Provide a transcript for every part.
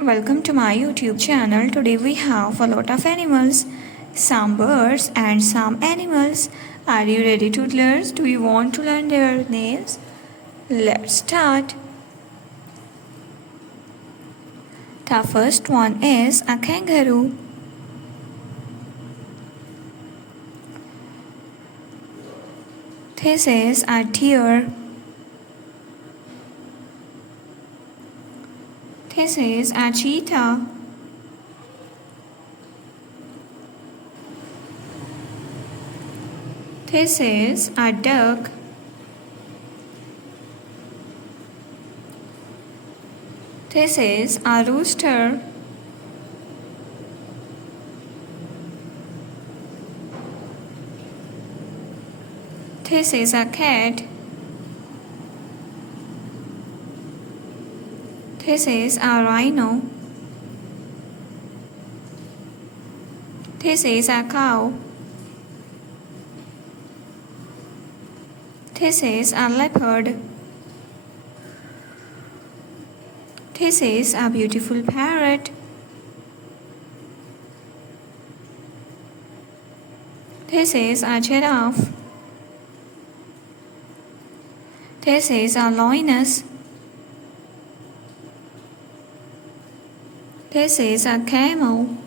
Welcome to my YouTube channel. Today we have a lot of animals, some birds and some animals. Are you ready toddlers? Do you want to learn their names? Let's start. The first one is a kangaroo. This is a deer. This is a cheetah. This is a duck. This is a rooster. This is a cat. This is a rhino. This is a cow. This is a leopard. This is a beautiful parrot. This is a giraffe. This is a lioness. This is a camel.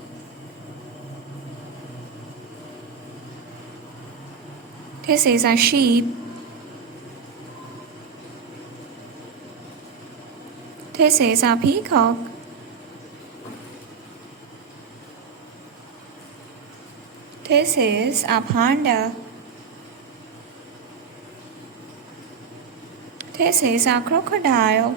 This is a sheep. This is a peacock. This is a panda. This is a crocodile.